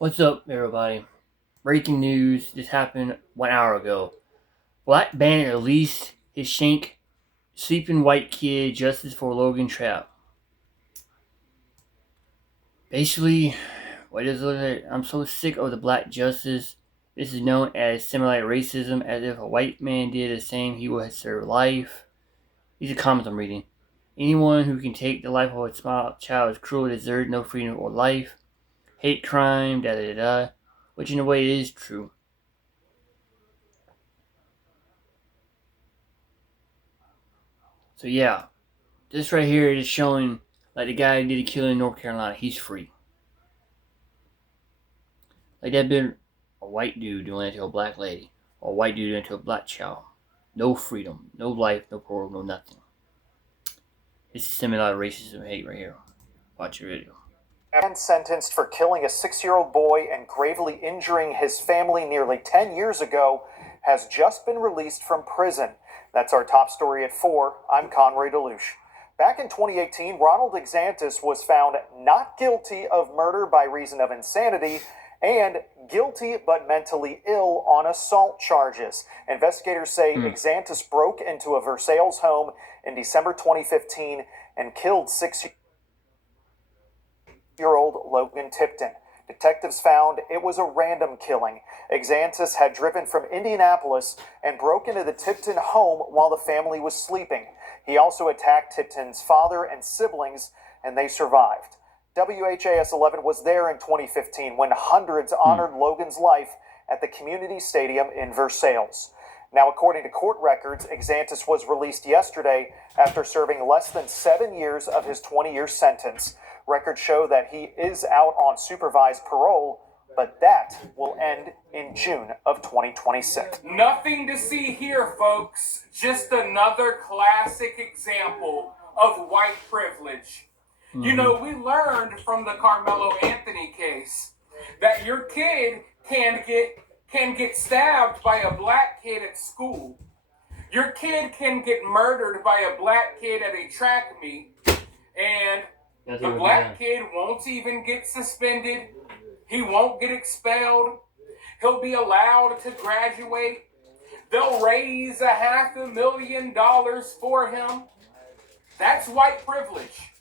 What's up, everybody? Breaking news. This happened 1 hour ago. Black bandit released his shank sleeping white kid justice for Logan Trap. Basically, what is it? I'm so sick of the black justice. This is known as similar racism, as if a white man did the same, he would serve life. These are comments I'm reading. Anyone who can take the life of a small child is cruel, deserves no freedom or life. Hate crime, da da da. Which in a way is true. So yeah, this right here is showing like the guy who did a killing in North Carolina. He's free. Like that been a white dude doing it to a black lady, or a white dude doing it to a black child. No freedom, no life, no parole, no nothing. This is similar to racism and hate right here. Watch your video. And sentenced for killing a 6-year-old boy and gravely injuring his family nearly 10 years ago, has just been released from prison. That's our top story at 4. I'm Conroy Delouche. Back in 2018, Ronald Exantis was found not guilty of murder by reason of insanity and guilty but mentally ill on assault charges. Investigators say Exantis broke into a Versailles home in December 2015 and killed 6-year-old Logan Tipton. Detectives found it was a random killing. Exantis had driven from Indianapolis and broke into the Tipton home while the family was sleeping. He also attacked Tipton's father and siblings, and they survived. WHAS 11 was there in 2015 when hundreds honored Logan's life at the community stadium in Versailles. Now, according to court records, Exantis was released yesterday after serving less than 7 years of his 20-year sentence. Records show that he is out on supervised parole, but that will end in June of 2026. Nothing to see here, folks. Just another classic example of white privilege. You know, we learned from the Carmelo Anthony case that your kid can get stabbed by a black kid at school. Your kid can get murdered by a black kid at a track meet, and the black kid won't even get suspended. He won't get expelled. He'll be allowed to graduate. They'll raise $500,000 for him. That's white privilege.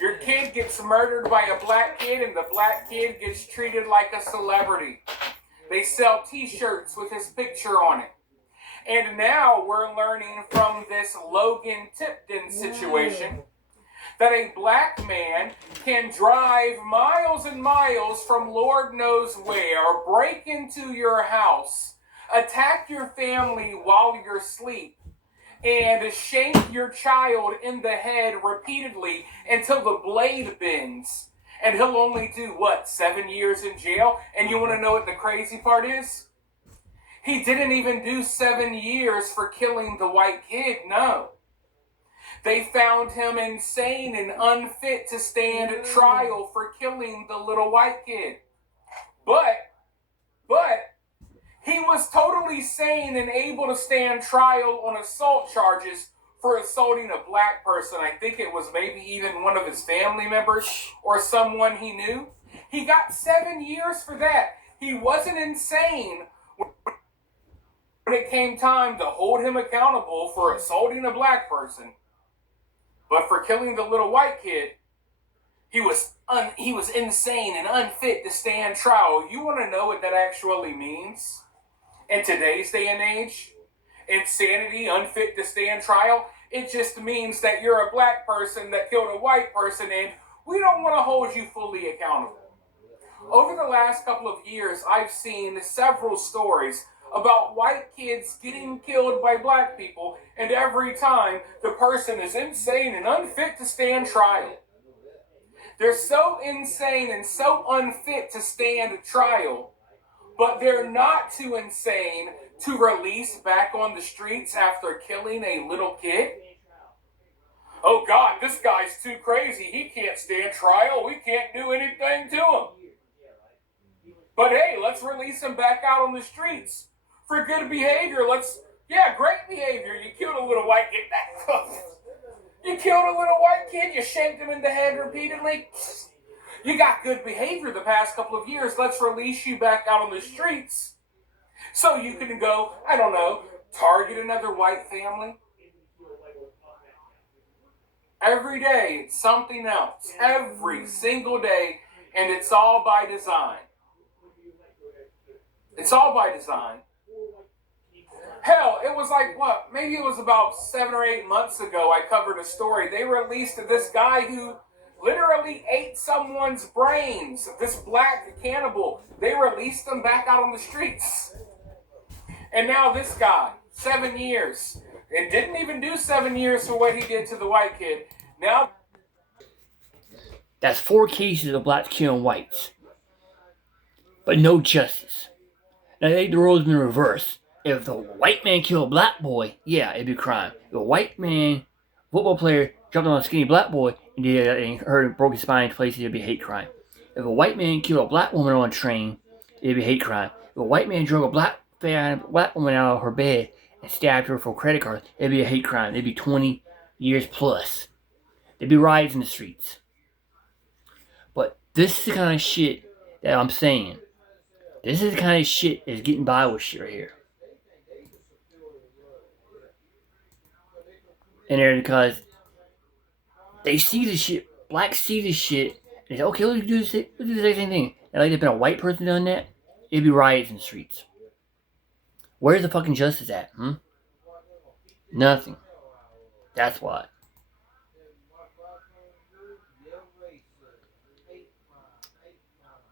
Your kid gets murdered by a black kid, and the black kid gets treated like a celebrity. They sell t-shirts with his picture on it. And now we're learning from this Logan Tipton situation that a black man can drive miles and miles from Lord knows where, break into your house, attack your family while you're asleep, and shank your child in the head repeatedly until the blade bends. And he'll only do, 7 years in jail? And you want to know what the crazy part is? He didn't even do 7 years for killing the white kid, no. They found him insane and unfit to stand trial for killing the little white kid. But he was totally sane and able to stand trial on assault charges for assaulting a black person. I think it was maybe even one of his family members or someone he knew. He got 7 years for that. He wasn't insane when it came time to hold him accountable for assaulting a black person. But for killing the little white kid, he was insane and unfit to stand trial. You want to know what that actually means? In today's day and age, insanity, unfit to stand trial, it just means that you're a black person that killed a white person, and we don't want to hold you fully accountable. Over the last couple of years, I've seen several stories about white kids getting killed by black people, and every time the person is insane and unfit to stand trial. They're so insane and so unfit to stand trial, but they're not too insane to release back on the streets after killing a little kid. Oh God, this guy's too crazy. He can't stand trial. We can't do anything to him. But hey, let's release him back out on the streets for good behavior. Great behavior. You killed a little white kid. You killed a little white kid. You shanked him in the head repeatedly. You got good behavior the past couple of years. Let's release you back out on the streets so you can go, I don't know, target another white family. Every day, it's something else. Every single day, and it's all by design. It's all by design. Hell, it was like, what, maybe it was about 7 or 8 months ago, I covered a story. They released this guy who literally ate someone's brains, this black cannibal. They released him back out on the streets. And now this guy, 7 years, and didn't even do 7 years for what he did to the white kid. Now, that's 4 cases of blacks killing whites, but no justice. Now I think the roles in reverse. If the white man killed a black boy, yeah, it'd be a crime. If a white man, football player, jumped on a skinny black boy and hurt him, broke his spine in places, it'd be a hate crime. If a white man killed a black woman on a train, it'd be a hate crime. If a white man drug a black woman out of her bed and stabbed her for credit cards, it'd be a hate crime. It'd be 20 years plus. There'd be riots in the streets. But this is the kind of shit that I'm saying. This is the kind of shit that's getting by with shit right here. And there, because they see this shit, blacks see this shit, and they say, okay, let's do the same thing. And like, if been a white person done that, it'd be riots in the streets. Where's the fucking justice at, Nothing. That's why.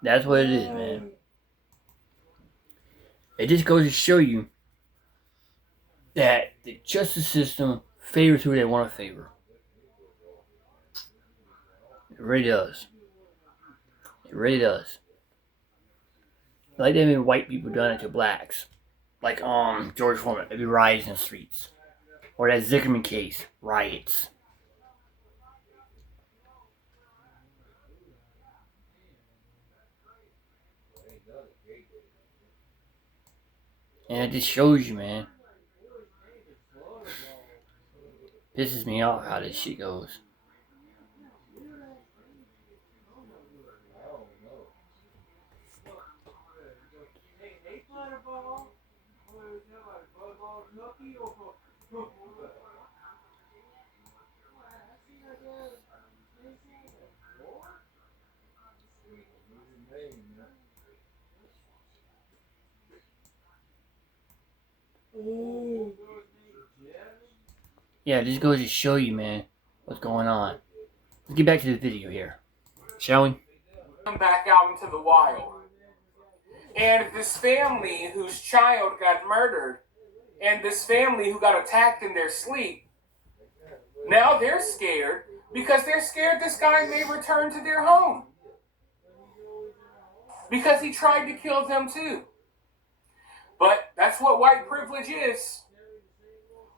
That's what it is, man. It just goes to show you that the justice system favors who they want to favor. It really does. It really does. Like they made white people done it to blacks. Like George Foreman, it'd be riots in the streets. Or that Zickerman case, riots. And it just shows you, man. Pisses me off how this shit goes. Yeah, this goes to show you, man, what's going on. Let's get back to the video here, shall we? Come back out into the wild. And this family whose child got murdered, and this family who got attacked in their sleep, now they're scared because they're scared this guy may return to their home. Because he tried to kill them too. But that's what white privilege is.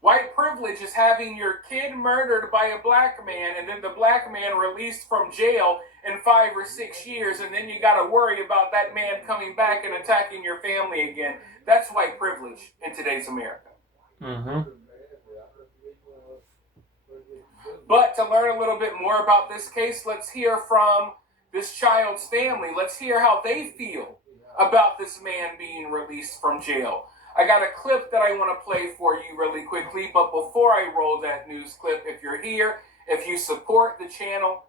White privilege is having your kid murdered by a black man and then the black man released from jail in 5 or 6 years, and then you got to worry about that man coming back and attacking your family again. That's white privilege in today's America. But to learn a little bit more about this case, let's hear from this child's family. Let's hear how they feel about this man being released from jail. I got a clip that I want to play for you really quickly, but before I roll that news clip, if you're here, if you support the channel,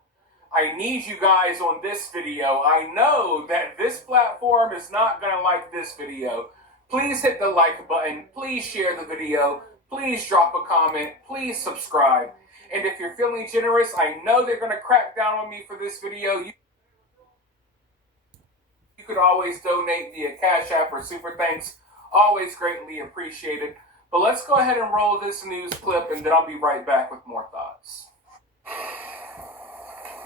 I need you guys on this video. I know that this platform is not going to like this video. Please hit the like button. Please share the video. Please drop a comment. Please subscribe. And if you're feeling generous, I know they're going to crack down on me for this video. You could always donate via Cash App or Super Thanks. Always greatly appreciated. But let's go ahead and roll this news clip, and then I'll be right back with more thoughts.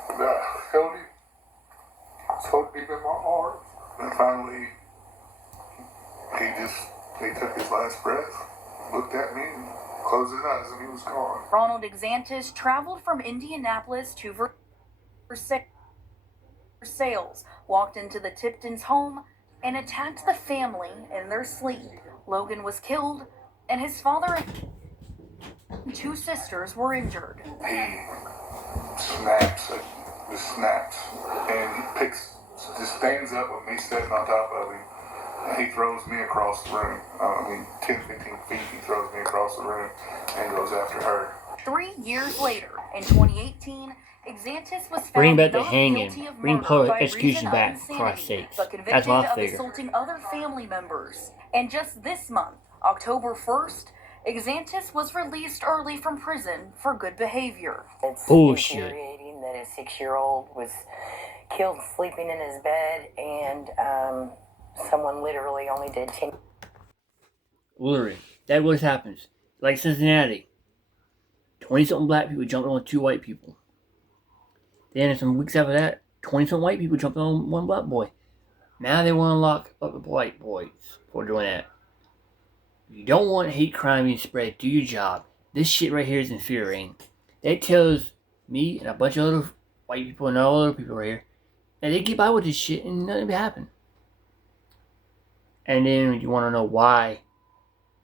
That held it so deep in my heart. And finally, he took his last breath, looked at me, and closed his eyes, and he was gone. Ronald Exantis traveled from Indianapolis to Versailles, walked into the Tiptons' home, and attacked the family in their sleep. Logan was killed, and his father and 2 sisters were injured. He snaps just snaps. And he just stands up with me sitting on top of him. And he throws me across the room. 10, 15 feet, he throws me across the room and goes after her. 3 years later, in 2018, Xantus was found Bring back the not hanging. guilty of Bring murder public by execution reason back, of for Christ's insanity, sakes. but That's convicted what I of figure. assaulting other family members. And just this month, October 1st, Xantus was released early from prison for good behavior. It's Bullshit. infuriating that his 6-year-old was killed sleeping in his bed, and someone literally only did 10. Literally. That what happens. Like Cincinnati. 20-something black people jumped on 2 white people. Then some weeks after that, 20-something white people jumped on 1 black boy. Now they want to lock up the white boys for doing that. If you don't want hate crime being spread, do your job. This shit right here is infuriating. That tells me and a bunch of other white people and all other people right here that they get by with this shit and nothing will happen. And then you want to know why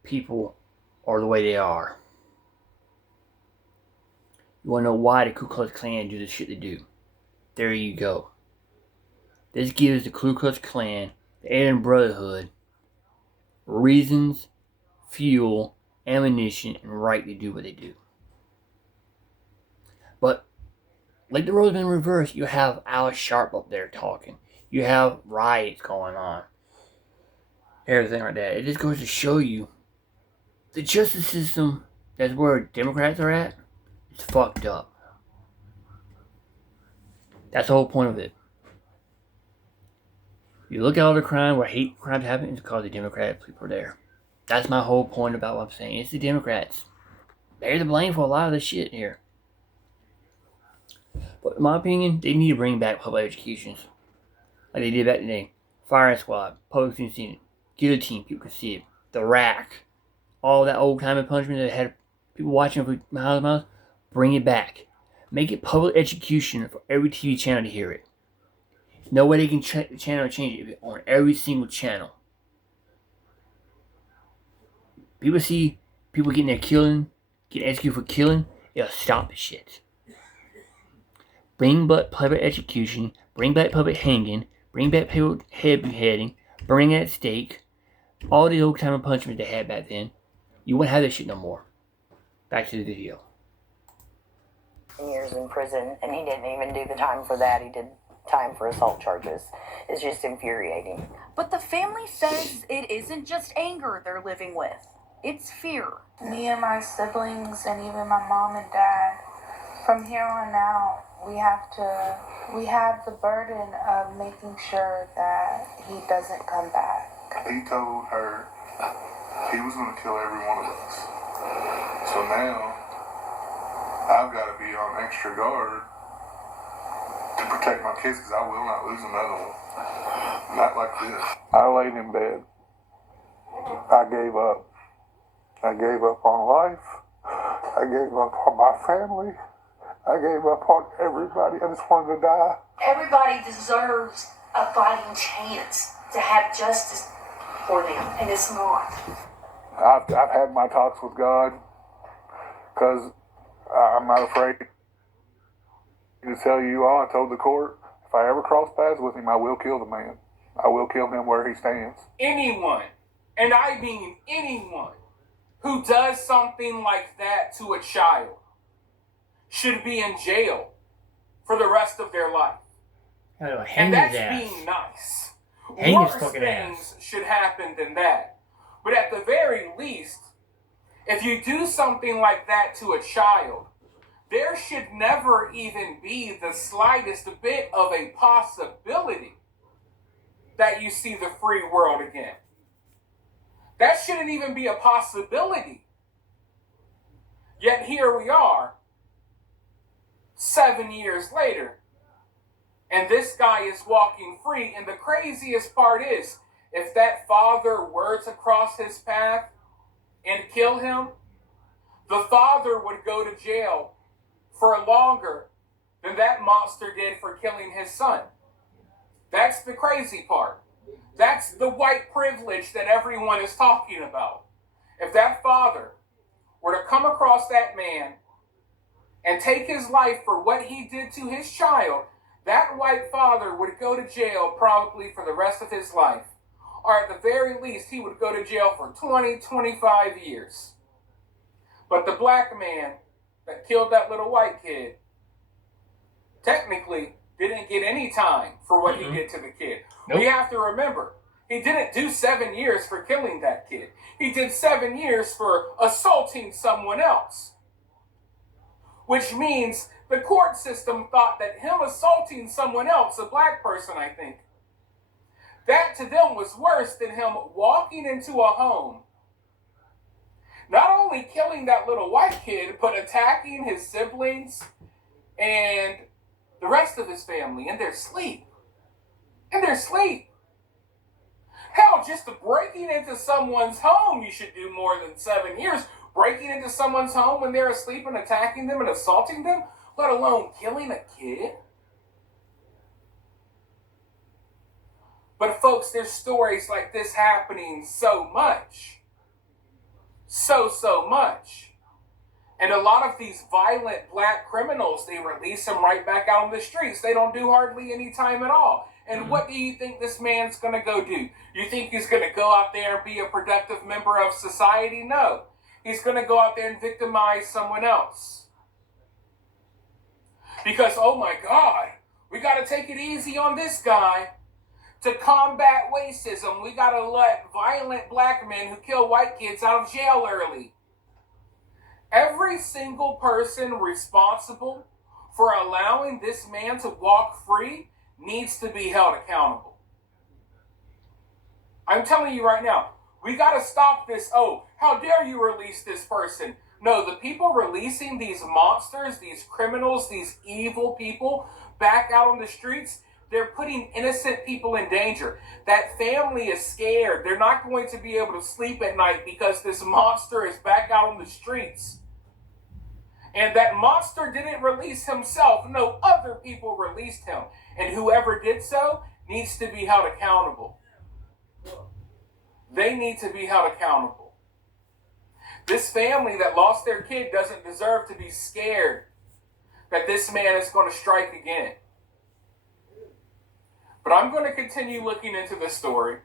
people are the way they are. You want to know why the Ku Klux Klan do the shit they do. There you go. This gives the Ku Klux Klan, the Aryan Brotherhood, reasons, fuel, ammunition, and right to do what they do. But, like the roles been reversed, you have Alex Sharp up there talking. You have riots going on. Everything like that. It just goes to show you the justice system, that's where Democrats are at, it's fucked up. That's the whole point of it. You look at all the crime where hate crimes happen, it's because the Democrat people are there. That's my whole point about what I'm saying. It's the Democrats. They're to blame for a lot of the shit here. But in my opinion, they need to bring back public executions. Like they did back in the day. Firing squad, public seen it. Guillotine, people could see it. The rack. All that old time of punishment that had people watching for miles and miles. Bring it back. Make it public execution for every TV channel to hear it. No way they can channel change it on every single channel. People see people getting their killing, getting executed for killing, it'll stop the shit. Bring back public execution, bring back public hanging, bring back people head beheading, burning at stake, all the old time of punishment they had back then. You won't have that shit no more. Back to the video. Years in prison, and he didn't even do the time for that. He did time for assault charges. It's just infuriating. But the family says it isn't just anger they're living with. It's fear. Me and my siblings and even my mom and dad, from here on out, we have the burden of making sure that he doesn't come back. He told her he was going to kill every one of us. So now, I've got to be on extra guard to protect my kids because I will not lose another one. Not like this. I laid in bed. I gave up. I gave up on life. I gave up on my family. I gave up on everybody. I just wanted to die. Everybody deserves a fighting chance to have justice for them, and it's not. I've had my talks with God because I'm not afraid to tell you all. I told the court, if I ever cross paths with him, I will kill the man. I will kill him where he stands. Anyone, and I mean anyone, who does something like that to a child should be in jail for the rest of their life. Hang And that's his ass. being nice. Hang his Worse fucking things ass. should happen than that. But at the very least, if you do something like that to a child, there should never even be the slightest bit of a possibility that you see the free world again. That shouldn't even be a possibility. Yet here we are, 7 years later, and this guy is walking free. And the craziest part is, if that father were to cross his path and kill him, the father would go to jail for longer than that monster did for killing his son. That's the crazy part. That's the white privilege that everyone is talking about. If that father were to come across that man and take his life for what he did to his child, that white father would go to jail probably for the rest of his life. Or at the very least, he would go to jail for 20, 25 years. But the black man that killed that little white kid technically didn't get any time for what he did to the kid. Nope. We have to remember, he didn't do 7 years for killing that kid. He did 7 years for assaulting someone else. Which means the court system thought that him assaulting someone else, a black person, I think, that to them was worse than him walking into a home, not only killing that little white kid, but attacking his siblings and the rest of his family in their sleep. In their sleep. Hell, just breaking into someone's home, you should do more than 7 years. Breaking into someone's home when they're asleep and attacking them and assaulting them, let alone killing a kid. But folks, there's stories like this happening so much. So much. And a lot of these violent black criminals, they release them right back out on the streets. They don't do hardly any time at all. And what do you think this man's going to go do? You think he's going to go out there and be a productive member of society? No. He's going to go out there and victimize someone else. Because, oh my God, we got to take it easy on this guy. To combat racism, we got to let violent black men who kill white kids out of jail early. Every single person responsible for allowing this man to walk free needs to be held accountable. I'm telling you right now, we got to stop this. Oh, how dare you release this person? No, the people releasing these monsters, these criminals, these evil people back out on the streets, they're putting innocent people in danger. That family is scared. They're not going to be able to sleep at night because this monster is back out on the streets. And that monster didn't release himself. No, other people released him. And whoever did so needs to be held accountable. They need to be held accountable. This family that lost their kid doesn't deserve to be scared that this man is going to strike again. But I'm going to continue looking into this story.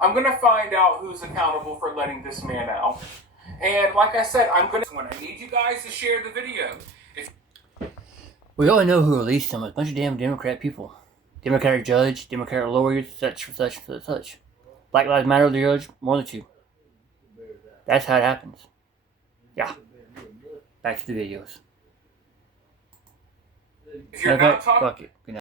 I'm going to find out who's accountable for letting this man out. And like I said, I need you guys to share the video. We all know who released him. A bunch of damn Democrat people. Democratic judge, Democratic lawyers, such. Black Lives Matter judge, more than two. That's how it happens. Yeah. Back to the videos. If you're not talking... Fuck it. Good night.